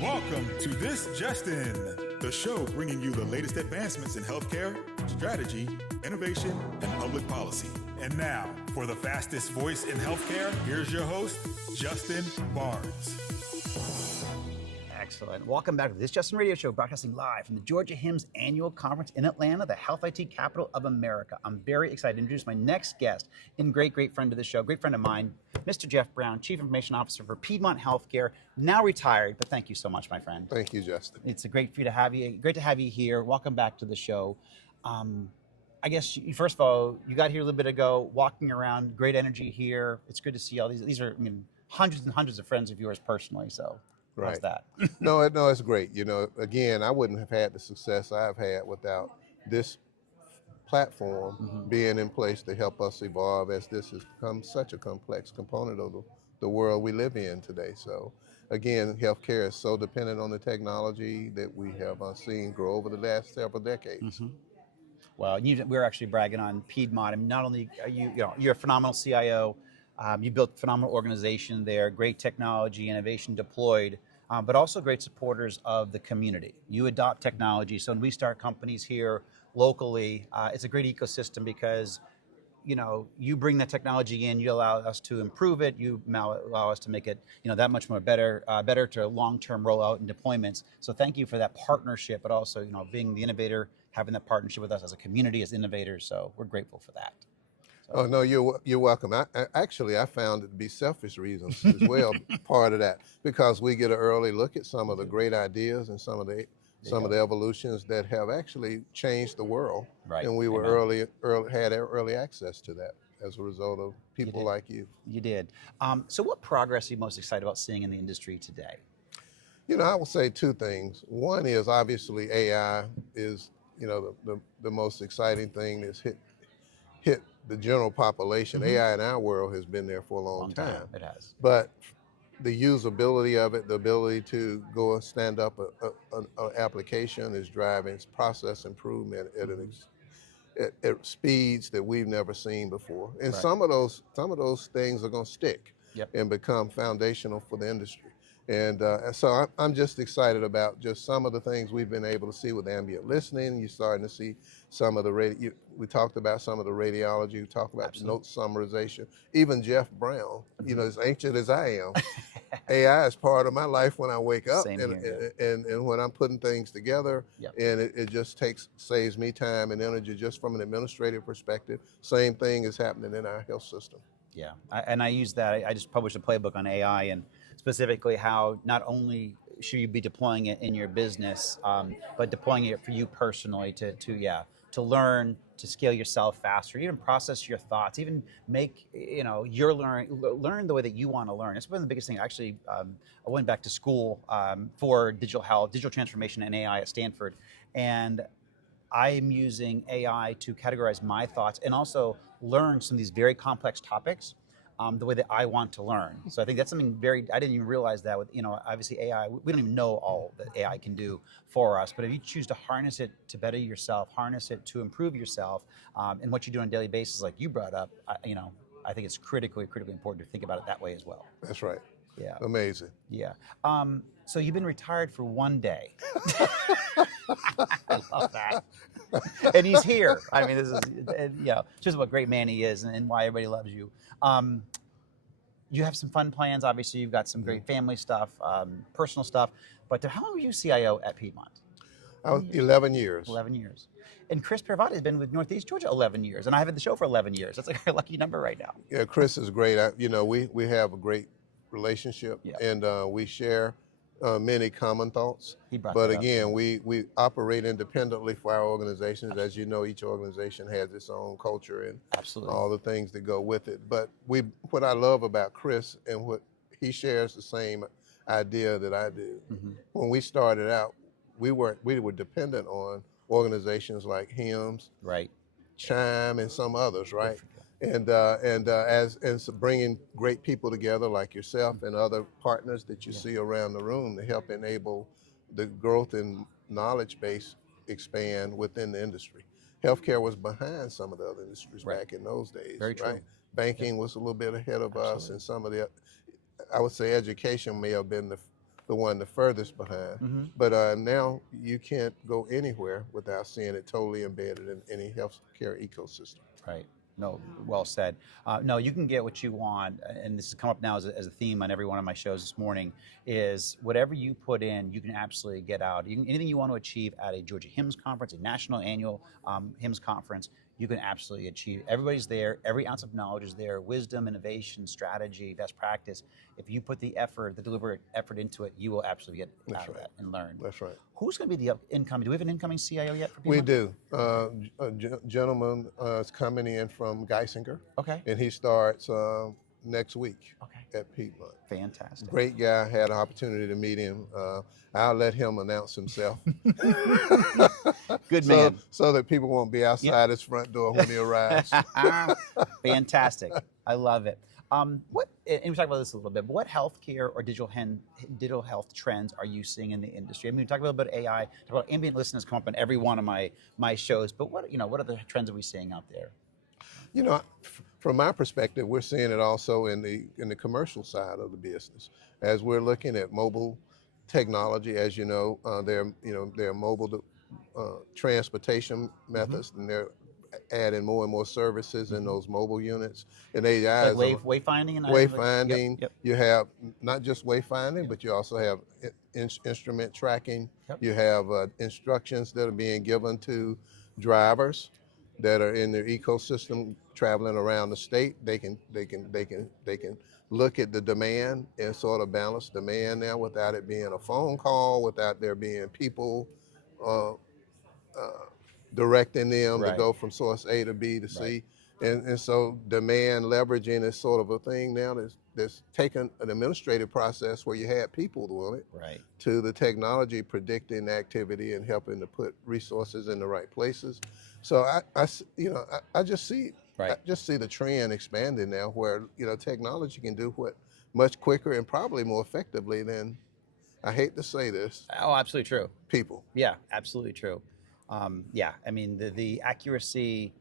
Welcome to This Just In, the show bringing you the latest advancements in healthcare, strategy, innovation, and public policy. And now, for the fastest voice in healthcare, here's your host, Justin Barnes. Excellent. Welcome back to This Just In Radio Show, broadcasting live from the Georgia HIMSS Annual Conference in Atlanta, the health IT capital of America. I'm very excited to introduce my next guest and great friend of the show, great friend of mine, Mr. Geoff Brown, Chief Information Officer for Piedmont Healthcare, now retired, but thank you so much, my friend. Thank you, Justin. It's great to have you here. Welcome back to the show. I guess, first of all, you got here a little bit ago, walking around, great energy here. It's good to see all these. These are, hundreds and hundreds of friends of yours personally, so. Right. How's that? No, it's great. Again, I wouldn't have had the success I've had without this platform being in place to help us evolve, as this has become such a complex component of the world we live in today. So again, healthcare is so dependent on the technology that we have seen grow over the last several decades. Well, we're actually bragging on Piedmont. I mean, not only are you're a phenomenal CIO, you built a phenomenal organization there, great technology, innovation deployed, but also great supporters of the community. You adopt technology, so when we start companies here locally, it's a great ecosystem because you bring the technology in, you allow us to improve it, you allow us to make it that much more better to long-term rollout and deployments. So thank you for that partnership, but also being the innovator, having that partnership with us as a community, as innovators. So we're grateful for that. Oh, no, you're welcome. I found it to be selfish reasons as well, part of that, because we get an early look at some of the great ideas and some of the evolutions that have actually changed the world. Right. And we were had early access to that as a result of people like you. You did. So what progress are you most excited about seeing in the industry today? I will say two things. One is obviously AI is, the most exciting thing that's hit the general population. AI in our world has been there for a long time. It has. But the usability of it, the ability to go and stand up an application is driving process improvement at speeds that we've never seen before. And some of those things are going to stick and become foundational for the industry. And so I'm just excited about just some of the things we've been able to see with ambient listening. You're starting to see some of the we talked about some of the radiology, we talked about note summarization. Even Geoff Brown, as ancient as I am, AI is part of my life when I wake up and when I'm putting things together. And it just saves me time and energy just from an administrative perspective. Same thing is happening in our health system. Yeah, and I use that. I just published a playbook on AI and specifically how not only should you be deploying it in your business, but deploying it for you personally to learn, to scale yourself faster, even process your thoughts, even make learn the way that you want to learn. It's one of the biggest things. Actually, I went back to school for digital health, digital transformation, and AI at Stanford, and I'm using AI to categorize my thoughts and also learn some of these very complex topics the way that I want to learn. So I think that's something I didn't even realize that with, obviously AI, we don't even know all that AI can do for us, but if you choose to harness it to better yourself, harness it to improve yourself, and what you do on a daily basis, like you brought up, I think it's critically important to think about it that way as well. That's right. Yeah. Amazing. Yeah. So you've been retired for one day. I love that. And he's here. I mean, this is, just what a great man he is and why everybody loves you. You have some fun plans. Obviously, you've got some great family stuff, personal stuff. But how long were you CIO at Piedmont? I was 11 years. 11 years. And Chris Pervati has been with Northeast Georgia 11 years. And I have had the show for 11 years. That's like a lucky number right now. Yeah, Chris is great. We have a great relationship, and we share many common thoughts. But again, we operate independently for our organizations. As you know, each organization has its own culture and all the things that go with it. But what I love about Chris and what he shares the same idea that I do. When we started out, we were dependent on organizations like HIMSS, Chime, and some others, right? And so bringing great people together like yourself and other partners that you see around the room to help enable the growth and knowledge base expand within the industry. Healthcare was behind some of the other industries back in those days. Very true. Right? Banking was a little bit ahead of us, and some of the, I would say education may have been the the one the furthest behind. But now you can't go anywhere without seeing it totally embedded in any healthcare ecosystem. Right. No, well said. No, you can get what you want, and this has come up now as a theme on every one of my shows this morning, is whatever you put in, you can absolutely get out. Anything you want to achieve at a Georgia HIMSS conference, a national annual HIMSS conference, you can absolutely achieve. Everybody's there, every ounce of knowledge is there, wisdom, innovation, strategy, best practice. If you put the effort, the deliberate effort into it, you will absolutely get out of that and learn. That's right. Who's going to be the incoming, do we have an incoming CIO yet for people? We do. A gentleman is coming in from Geisinger. Okay. And he starts next week at Piedmont. Fantastic. Great guy, had an opportunity to meet him. I'll let him announce himself. Good man. So that people won't be outside his front door when he arrives. Fantastic. I love it. And we talked about this a little bit, but what healthcare or digital health trends are you seeing in the industry? I mean, we talked a little bit about AI, talk about ambient listeners come up in every one of my shows, but what other trends are we seeing out there? You know, from my perspective, we're seeing it also in the commercial side of the business. As we're looking at mobile technology, as you know, there are mobile transportation methods, and they're adding more and more services in those mobile units. And AI like wayfinding and wayfinding. Yep. You have not just wayfinding, but you also have instrument tracking. Yep. You have instructions that are being given to drivers that are in their ecosystem traveling around the state. They can look at the demand and sort of balance demand now without it being a phone call, without there being people directing them to go from source A to B to C. And so demand leveraging is sort of a thing now that's taken an administrative process where you had people doing it to the technology predicting activity and helping to put resources in the right places. So I just see the trend expanding now where technology can do what much quicker and probably more effectively than, I hate to say this. Oh, absolutely true. People. Yeah, absolutely true. Yeah, I mean the accuracy,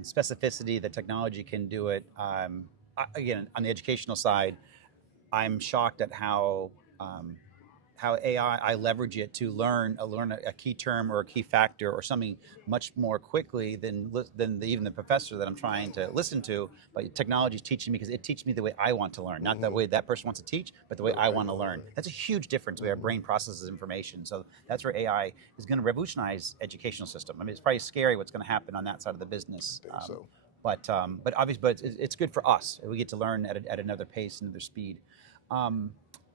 specificity that technology can do it. Again, on the educational side, I'm shocked at how AI, I leverage it to learn a key term or a key factor or something much more quickly than even the professor that I'm trying to listen to. But technology is teaching me because it teaches me the way I want to learn, not the way that person wants to teach, but the way I want to learn. That's a huge difference. The way our brain processes information. So that's where AI is going to revolutionize educational system. I mean, it's probably scary what's going to happen on that side of the business. I think so. But obviously, it's good for us. We get to learn at another pace, another speed.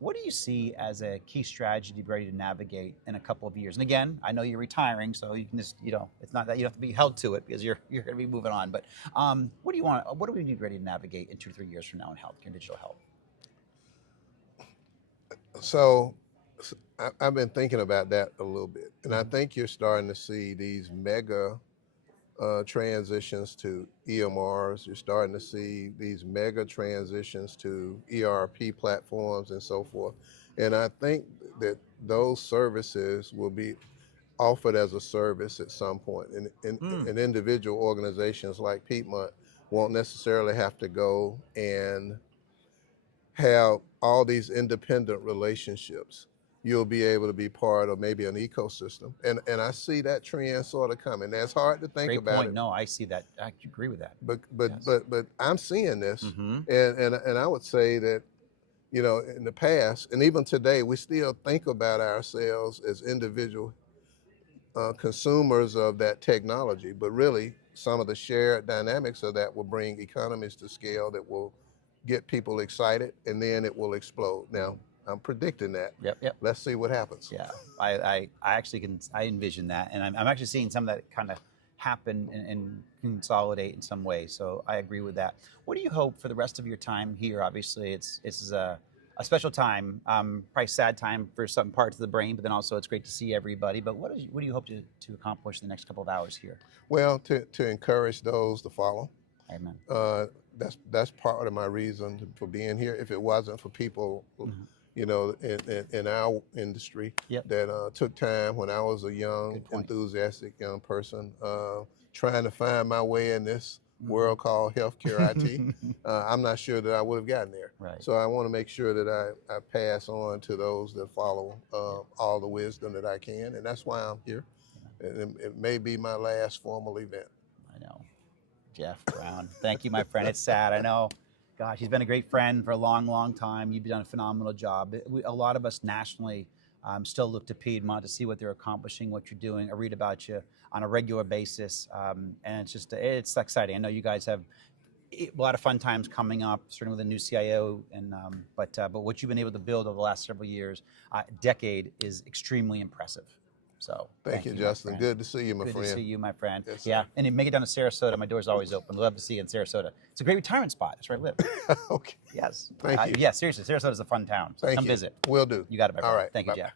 What do you see as a key strategy to be ready to navigate in a couple of years? And again, I know you're retiring, so you can just, it's not that you have to be held to it because you're going to be moving on. But what do we need ready to navigate in 2 or 3 years from now in healthcare and digital health? So I've been thinking about that a little bit, and I think you're starting to see these mega transitions to EMRs. You're starting to see these mega transitions to ERP platforms and so forth. And I think that those services will be offered as a service at some point. And individual organizations like Piedmont won't necessarily have to go and have all these independent relationships. You'll be able to be part of maybe an ecosystem. And I see that trend sort of coming. That's hard to think about. Great point. No, I see that. I agree with that. But I'm seeing this. And I would say that, in the past, and even today, we still think about ourselves as individual consumers of that technology. But really, some of the shared dynamics of that will bring economies to scale that will get people excited, and then it will explode. Now, I'm predicting that. Yep. Let's see what happens. Yeah, I envision that, and I'm actually seeing some of that kind of happen and consolidate in some way. So I agree with that. What do you hope for the rest of your time here? Obviously, it's a special time, probably sad time for some parts of the brain, but then also it's great to see everybody. But what do you hope to accomplish in the next couple of hours here? Well, to encourage those to follow. Amen. That's part of my reason for being here. If it wasn't for people. In our industry that took time when I was a young, enthusiastic young person, trying to find my way in this world called healthcare IT. I'm not sure that I would have gotten there. Right. So I want to make sure that I pass on to those that follow all the wisdom that I can, and that's why I'm here. And it may be my last formal event. I know. Geoff Brown. Thank you, my friend. It's sad, I know. Gosh, he's been a great friend for a long, long time. You've done a phenomenal job. A lot of us nationally still look to Piedmont to see what they're accomplishing, what you're doing. I read about you on a regular basis, and it's exciting. I know you guys have a lot of fun times coming up, certainly with a new CIO, and but what you've been able to build over the last several years, decade, is extremely impressive. So thank you, Justin. Good to see you, my friend. Good to see you, my friend. Yes, yeah, and you make it down to Sarasota. My door's always open. We'd love to see you in Sarasota. It's a great retirement spot. That's where I live. Okay. Yes. Thank you. Yeah, seriously, Sarasota's a fun town. So come visit. Will do. You got it, my friend. All right. Thank you, Bye-bye. Geoff.